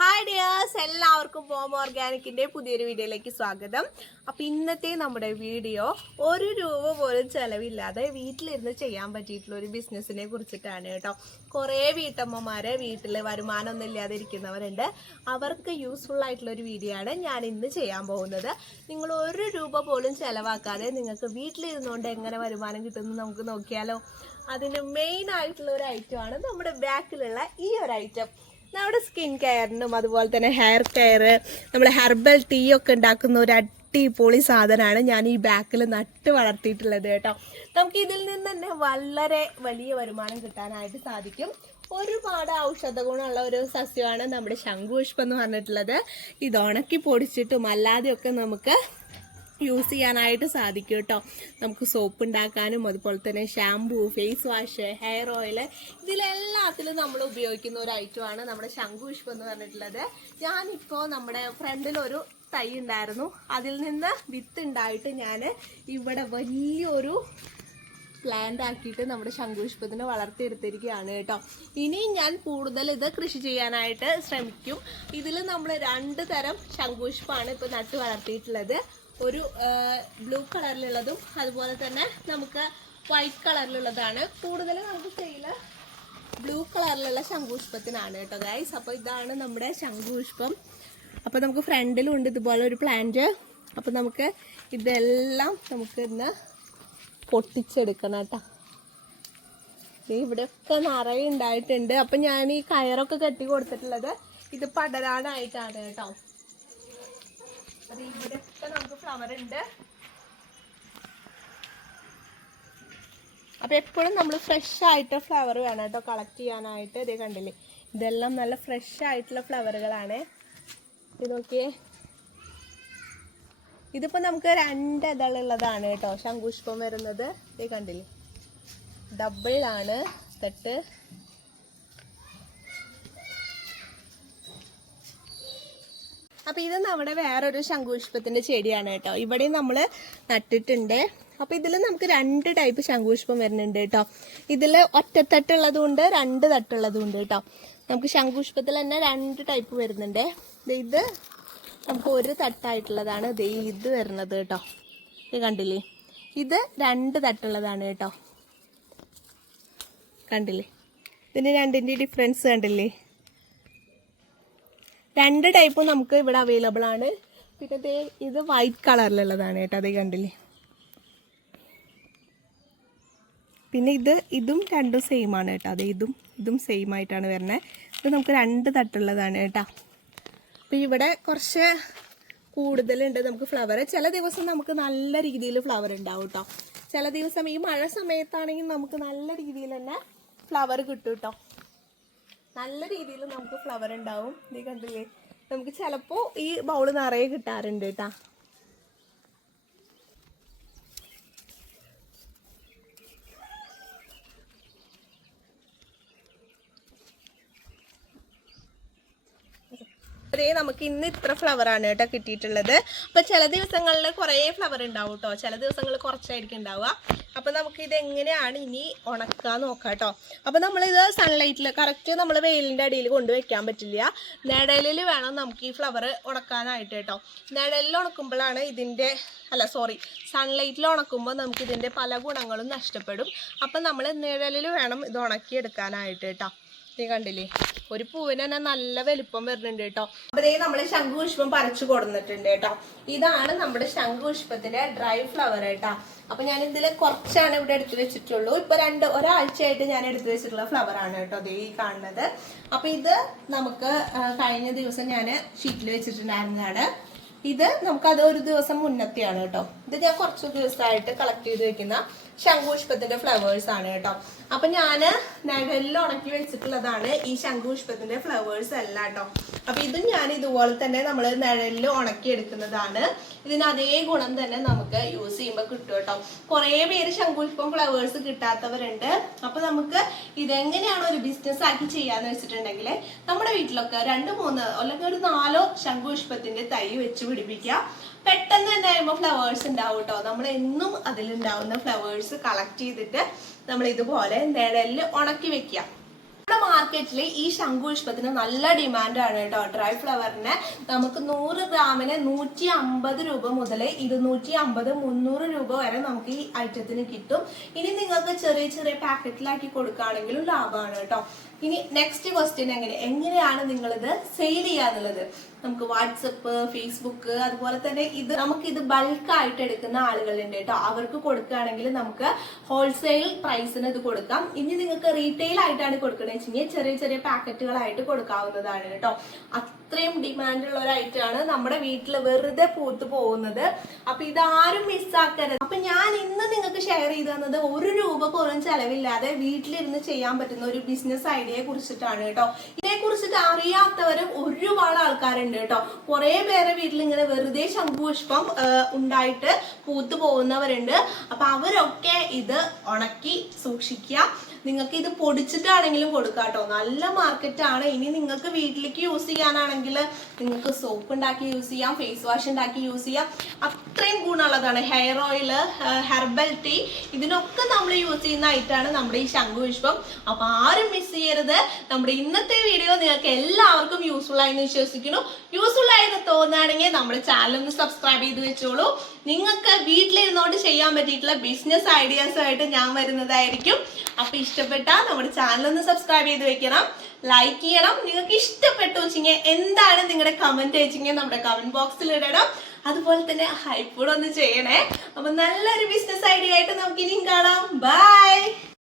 Hi dears, എല്ലാവർക്കും പോം ഓർഗാനിക്കിൻ്റെ പുതിയൊരു വീഡിയോയിലേക്ക് സ്വാഗതം. അപ്പോൾ ഇന്നത്തെ നമ്മുടെ വീഡിയോ ₹1 പോലും ചിലവില്ലാതെ വീട്ടിലിരുന്ന് ചെയ്യാൻ പറ്റിയിട്ടുള്ള ഒരു ബിസിനസ്സിനെ കുറിച്ചിട്ടാണ് കേട്ടോ. കുറേ വീട്ടമ്മമാരെ വീട്ടിൽ വരുമാനമൊന്നും ഇല്ലാതെ ഇരിക്കുന്നവരുണ്ട്. അവർക്ക് യൂസ്ഫുൾ ആയിട്ടുള്ളൊരു വീഡിയോ ആണ് ഞാൻ ഇന്ന് ചെയ്യാൻ പോകുന്നത്. നിങ്ങൾ ₹1 പോലും ചിലവാക്കാതെ നിങ്ങൾക്ക് വീട്ടിലിരുന്നുകൊണ്ട് എങ്ങനെ വരുമാനം കിട്ടുമെന്ന് നമുക്ക് നോക്കിയാലോ. അതിന് മെയിൻ ആയിട്ടുള്ള ഒരു ഐറ്റമാണ് നമ്മുടെ ബാക്കിലുള്ള ഈ ഒരു ഐറ്റം. നമ്മുടെ സ്കിൻ കെയറിനും അതുപോലെ തന്നെ ഹെയർ കെയർ, നമ്മൾ ഹെർബൽ ടീ ഒക്കെ ഉണ്ടാക്കുന്ന ഒരു അടിപൊളി സാധനമാണ് ഞാൻ ഈ ബാക്കിൽ നട്ട് വളർത്തിയിട്ടുള്ളത് കേട്ടോ. നമുക്ക് ഇതിൽ നിന്ന് തന്നെ വളരെ വലിയ വരുമാനം കിട്ടാനായിട്ട് സാധിക്കും. ഒരുപാട് ഔഷധ ഗുണമുള്ള ഒരു സസ്യമാണ് നമ്മുടെ ശംഖുപുഷ്പം എന്ന് പറഞ്ഞിട്ടുള്ളത്. ഇത് ഉണക്കി പൊടിച്ചിട്ടും അല്ലാതെയൊക്കെ നമുക്ക് യൂസ് ചെയ്യാനായിട്ട് സാധിക്കും കേട്ടോ. നമുക്ക് സോപ്പ് ഉണ്ടാക്കാനും അതുപോലെ തന്നെ shampoo, face wash, hair oil, ഇതിലെല്ലാത്തിലും നമ്മൾ ഉപയോഗിക്കുന്ന ഒരു ഐറ്റമാണ് നമ്മുടെ ശംഖുപുഷ്പം എന്ന് പറഞ്ഞിട്ടുള്ളത്. ഞാനിപ്പോൾ നമ്മുടെ ഫ്രണ്ടിലൊരു തൈ ഉണ്ടായിരുന്നു, അതിൽ നിന്ന് വിത്ത് ഉണ്ടായിട്ട് ഞാൻ ഇവിടെ വലിയൊരു പ്ലാന്റ് ആക്കിയിട്ട് നമ്മുടെ ശംഖുപുഷ്പത്തിനെ വളർത്തിയെടുത്തിരിക്കുകയാണ് കേട്ടോ. ഇനിയും ഞാൻ കൂടുതൽ ഇത് കൃഷി ചെയ്യാനായിട്ട് ശ്രമിക്കും. ഇതിൽ നമ്മൾ 2 തരം ശംഖുപുഷ്പമാണ് ഇപ്പോൾ നട്ട് വളർത്തിയിട്ടുള്ളത്. ഒരു ബ്ലൂ കളറിലുള്ളതും അതുപോലെ തന്നെ നമുക്ക് വൈറ്റ് കളറിലുള്ളതാണ്. കൂടുതൽ നമുക്ക് സെയില് ബ്ലൂ കളറിലുള്ള ശംഖുപുഷ്പത്തിനാണ് കേട്ടോ ഗൈസ്. അപ്പോൾ ഇതാണ് നമ്മുടെ ശംഖുപുഷ്പം. അപ്പോൾ നമുക്ക് ഫ്രണ്ടിലും ഉണ്ട് ഇതുപോലെ ഒരു പ്ലാന്റ്. അപ്പോൾ നമുക്ക് ഇതെല്ലാം നമുക്ക് ഇന്ന് പൊട്ടിച്ചെടുക്കണം കേട്ടോ. ഇവിടെയൊക്കെ നിറയെ ഉണ്ടായിട്ടുണ്ട്. അപ്പം ഞാൻ ഈ കയറൊക്കെ കെട്ടി കൊടുത്തിട്ടുള്ളത് ഇത് പടരാനായിട്ടാണ് കേട്ടോ. അത് ഇവിടെയൊക്കെ നമുക്ക് ഫ്ലവർ ഉണ്ട്. അപ്പം എപ്പോഴും നമ്മൾ ഫ്രഷ് ആയിട്ട് ഫ്ലവർ വേണം കേട്ടോ കളക്ട് ചെയ്യാനായിട്ട്. ഇതേ കണ്ടില്ലേ, ഇതെല്ലാം നല്ല ഫ്രഷ് ആയിട്ടുള്ള ഫ്ലവറുകളാണ്. ഇത് നോക്കിയേ, ഇതിപ്പോൾ നമുക്ക് 2 ഇതളുള്ളതാണ് കേട്ടോ ശംഖുപുഷ്പം വരുന്നത്. ഇതേ കണ്ടില്ലേ, ഡബിളാണ് തട്ട്. അപ്പോൾ ഇത് നമ്മുടെ വേറൊരു ശംഖുപുഷ്പത്തിൻ്റെ ചെടിയാണ് കേട്ടോ. ഇവിടെ നമ്മൾ നട്ടിട്ടുണ്ട്. അപ്പോൾ ഇതിൽ നമുക്ക് 2 ടൈപ്പ് ശംഖുപുഷ്പം വരുന്നുണ്ട് കേട്ടോ. ഇതിൽ ഒറ്റത്തട്ടുള്ളതും ഉണ്ട്, 2 തട്ടുള്ളതും ഉണ്ട് കേട്ടോ. നമുക്ക് ശംഖുപുഷ്പത്തിൽ തന്നെ 2 ടൈപ്പ് വരുന്നുണ്ട്. ഇത് നമുക്ക് 1 തട്ടായിട്ടുള്ളതാണ് ഇത് വരുന്നത് കേട്ടോ. ഇത് കണ്ടില്ലേ, ഇത് 2 തട്ടുള്ളതാണ് കേട്ടോ. കണ്ടില്ലേ, ഇതിന് 2ൻ്റെ ഡിഫറൻസ് കണ്ടില്ലേ. 2 ടൈപ്പും നമുക്ക് ഇവിടെ അവൈലബിൾ ആണ്. പിന്നെ ഇത് വൈറ്റ് കളറിലുള്ളതാണ് കേട്ടോ. അതേ കണ്ടില്ലേ. പിന്നെ ഇതും 2 സെയിം ആണ് കേട്ടോ. അതെ ഇതും സെയിം ആയിട്ടാണ് വരുന്നത്. ഇത് നമുക്ക് 2 തട്ടുള്ളതാണ് കേട്ടോ. അപ്പോൾ ഇവിടെ കുറച്ച് കൂടുതലുണ്ട് നമുക്ക് ഫ്ലവർ. ചില ദിവസം നമുക്ക് നല്ല രീതിയിൽ ഫ്ലവർ ഉണ്ടാവും കേട്ടോ. ചില ദിവസം ഈ മഴ സമയത്താണെങ്കിൽ നമുക്ക് നല്ല രീതിയിൽ തന്നെ ഫ്ലവർ കിട്ടും കേട്ടോ. നല്ല രീതിയിൽ നമുക്ക് ഫ്ലവർ ഉണ്ടാവും. ഇത് കണ്ടില്ലേ, നമുക്ക് ചിലപ്പോൾ ഈ ബൗള് നിറയെ കിട്ടാറുണ്ട് കേട്ടോ. അതേ നമുക്ക് ഇന്ന് ഇത്ര ഫ്ലവറാണ് കേട്ടോ കിട്ടിയിട്ടുള്ളത്. അപ്പം ചില ദിവസങ്ങളിൽ കുറേ ഫ്ലവർ ഉണ്ടാവും കേട്ടോ, ചില ദിവസങ്ങളിൽ കുറച്ചായിരിക്കും ഉണ്ടാവുക. അപ്പം നമുക്ക് ഇത് എങ്ങനെയാണ് ഇനി ഉണക്കാൻ നോക്കാം കേട്ടോ. അപ്പം നമ്മളിത് സൺലൈറ്റിൽ കറക്റ്റ് നമ്മൾ വെയിലിൻ്റെ അടിയിൽ കൊണ്ടുവയ്ക്കാൻ പറ്റില്ല. നിഴലിൽ വേണം നമുക്ക് ഈ ഫ്ലവർ ഉണക്കാനായിട്ട് കേട്ടോ. നിഴലിൽ ഉണക്കുമ്പോഴാണ് സൺലൈറ്റിൽ ഉണക്കുമ്പോൾ നമുക്ക് ഇതിൻ്റെ പല ഗുണങ്ങളും നഷ്ടപ്പെടും. അപ്പം നമ്മൾ നിഴലിൽ വേണം ഇത് ഉണക്കിയെടുക്കാനായിട്ട് കേട്ടോ. നീ കണ്ടില്ലേ, ഒരു പൂവിന് തന്നെ നല്ല വലിപ്പം വരുന്നുണ്ട് കേട്ടോ. അപ്പൊ നമ്മൾ ശംഖുപുഷ്പം പറിച്ചു കൊടുത്തിട്ടുണ്ട് കേട്ടോ. ഇതാണ് നമ്മുടെ ശംഖുപുഷ്പത്തിന്റെ ഡ്രൈ ഫ്ലവർ കേട്ടോ. അപ്പൊ ഞാൻ ഇതിൽ കുറച്ചാണ് ഇവിടെ എടുത്തു വെച്ചിട്ടുള്ളൂ. ഇപ്പൊ ഒരാഴ്ചയായിട്ട് ഞാൻ എടുത്തു വെച്ചിട്ടുള്ള ഫ്ലവർ ആണ് കേട്ടോ അതേ ഈ കാണുന്നത്. അപ്പൊ ഇത് നമുക്ക് കഴിഞ്ഞ ദിവസം ഞാൻ ഷീറ്റിൽ വെച്ചിട്ടുണ്ടായിരുന്നതാണ്. ഇത് നമുക്കത് ഒരു ദിവസം മുന്നത്തെയാണ് കേട്ടോ. ഇത് ഞാൻ കുറച്ച് ദിവസമായിട്ട് കളക്ട് ചെയ്ത് വെക്കുന്ന ശംഖുപുഷ്പത്തിന്റെ ഫ്ലവേഴ്സ് ആണ് കേട്ടോ. അപ്പൊ ഞാൻ നിഴലിൽ ഉണക്കി വെച്ചിട്ടുള്ളതാണ് ഈ ശംഖുപുഷ്പത്തിന്റെ ഫ്ലവേഴ്സ് എല്ലാം കേട്ടോ. അപ്പൊ ഇതും ഞാൻ ഇതുപോലെ തന്നെ നമ്മൾ നിഴലിൽ ഉണക്കി എടുക്കുന്നതാണ്. ഇതിന് അതേ ഗുണം തന്നെ നമുക്ക് യൂസ് ചെയ്യുമ്പോൾ കിട്ടും കേട്ടോ. കുറേ പേര് ശംഖുപുഷ്പം ഫ്ലവേഴ്സ് കിട്ടാത്തവരുണ്ട്. അപ്പൊ നമുക്ക് ഇതെങ്ങനെയാണ് ഒരു ബിസിനസ് ആക്കി ചെയ്യാന്ന് വെച്ചിട്ടുണ്ടെങ്കിൽ നമ്മുടെ വീട്ടിലൊക്കെ 2, 3 അല്ലെങ്കിൽ ഒരു 4 ശംഖുപുഷ്പത്തിന്റെ തൈ വെച്ച് പിടിപ്പിക്കുക. പെട്ടെന്ന് തന്നെ ആകുമ്പോൾ ഫ്ലവേഴ്സ് ഉണ്ടാവും കേട്ടോ. നമ്മൾ എന്നും അതിലുണ്ടാവുന്ന ഫ്ലവേഴ്സ് കളക്ട് ചെയ്തിട്ട് നമ്മൾ ഇതുപോലെ നിഴലിൽ ഉണക്കി വെക്കുക. മാർക്കറ്റിൽ ഈ ശംഖുപുഷ്പത്തിന് നല്ല ഡിമാൻഡാണ് കേട്ടോ. ഡ്രൈ ഫ്ലവറിന് നമുക്ക് 100 ഗ്രാമിന് 150 രൂപ മുതൽ 250, 300 രൂപ വരെ നമുക്ക് ഈ ഐറ്റത്തിന് കിട്ടും. ഇനി നിങ്ങൾക്ക് ചെറിയ ചെറിയ പാക്കറ്റിലാക്കി കൊടുക്കുകയാണെങ്കിലും ലാഭമാണ് കേട്ടോ. ഇനി നെക്സ്റ്റ് ക്വസ്റ്റ്യൻ എങ്ങനെയാണ് നിങ്ങളിത് സെയിൽ ചെയ്യാന്നുള്ളത്. നമുക്ക് വാട്സപ്പ്, ഫേസ്ബുക്ക്, അതുപോലെ തന്നെ നമുക്കിത് ബൾക്കായിട്ട് എടുക്കുന്ന ആളുകളുണ്ട് കേട്ടോ. അവർക്ക് കൊടുക്കുകയാണെങ്കിൽ നമുക്ക് ഹോൾസെയിൽ പ്രൈസിന് ഇത് കൊടുക്കാം. ഇനി നിങ്ങൾക്ക് റീറ്റെയിൽ ആയിട്ടാണ് കൊടുക്കണമെന്ന് വെച്ചാൽ ചെറിയ ചെറിയ പാക്കറ്റുകളായിട്ട് കൊടുക്കാവുന്നതാണ് കേട്ടോ. അത്രയും ഡിമാൻഡുള്ള ഒരു ഐറ്റമാണ്. നമ്മുടെ വീട്ടിൽ വെറുതെ പൂത്ത് പോകുന്നത്. അപ്പൊ ഇതാരും മിസ്സാക്കരുത്. അപ്പൊ ഞാൻ ഇന്ന് നിങ്ങൾക്ക് ഷെയർ ചെയ്ത് തന്നത് 1 രൂപ പോലും ചെലവില്ലാതെ വീട്ടിലിരുന്ന് ചെയ്യാൻ പറ്റുന്ന ഒരു ബിസിനസ് ഐഡിയയെ കുറിച്ചിട്ടാണ് കേട്ടോ. ഇതിനെ കുറിച്ചിട്ട് അറിയാത്തവരും ഒരുപാട് ആൾക്കാരുണ്ട് കേട്ടോ. കുറെ പേരെ വീട്ടിൽ ഇങ്ങനെ വെറുതെ ശംഖുപുഷ്പം ഉണ്ടായിട്ട് പൂത്തു പോകുന്നവരുണ്ട്. അപ്പൊ അവരൊക്കെ ഇത് ഉണക്കി സൂക്ഷിക്കുക. നിങ്ങൾക്ക് ഇത് പൊടിച്ചിട്ടാണെങ്കിലും കൊടുക്കാം കേട്ടോ. നല്ല മാർക്കറ്റാണ്. ഇനി നിങ്ങൾക്ക് വീട്ടിലേക്ക് യൂസ് ചെയ്യാനാണെങ്കിൽ നിങ്ങൾക്ക് സോപ്പ് ഉണ്ടാക്കി യൂസ് ചെയ്യാം, ഫേസ് വാഷ് ഉണ്ടാക്കി യൂസ് ചെയ്യാം. അത്രയും ഗുണമുള്ളതാണ്. ഹെയർ ഓയിൽ, ഹെർബൽ ടീ, ഇതിനൊക്കെ നമ്മൾ യൂസ് ചെയ്യുന്ന ഐറ്റാണ് നമ്മുടെ ഈ ശംഖുപുഷ്പം. അപ്പൊ ആരും മിസ് ചെയ്യരുത്. നമ്മുടെ ഇന്നത്തെ വീഡിയോ നിങ്ങൾക്ക് എല്ലാവർക്കും യൂസ്ഫുൾ ആയെന്ന് വിശ്വസിക്കുന്നു. യൂസ്ഫുൾ ആയെന്ന് തോന്നുകയാണെങ്കിൽ നമ്മുടെ ചാനൽ ഒന്ന് സബ്സ്ക്രൈബ് ചെയ്ത് വെച്ചോളൂ. നിങ്ങൾക്ക് വീട്ടിലിരുന്നോണ്ട് ചെയ്യാൻ പറ്റിയിട്ടുള്ള ബിസിനസ് ഐഡിയാസുമായിട്ട് ഞാൻ വരുന്നതായിരിക്കും. അപ്പൊ ഇഷ്ടപ്പെട്ടാൽ നമ്മുടെ ചാനൽ ഒന്ന് സബ്സ്ക്രൈബ് ചെയ്ത് വെക്കണം, ലൈക്ക് ചെയ്യണം. നിങ്ങൾക്ക് ഇഷ്ടപ്പെട്ടു വെച്ചിങ്ങനെ എന്താണ് നിങ്ങളുടെ കമന്റ് വെച്ചിങ്ങനെ നമ്മുടെ കമന്റ് ബോക്സിൽ ഇടണം. അതുപോലെ തന്നെ ഹൈപ്പ് കൂടെ ഒന്ന് ചെയ്യണേ. അപ്പൊ നല്ലൊരു ബിസിനസ് ഐഡിയ ആയിട്ട് നമുക്ക് ഇനിയും കാണാം. ബൈ.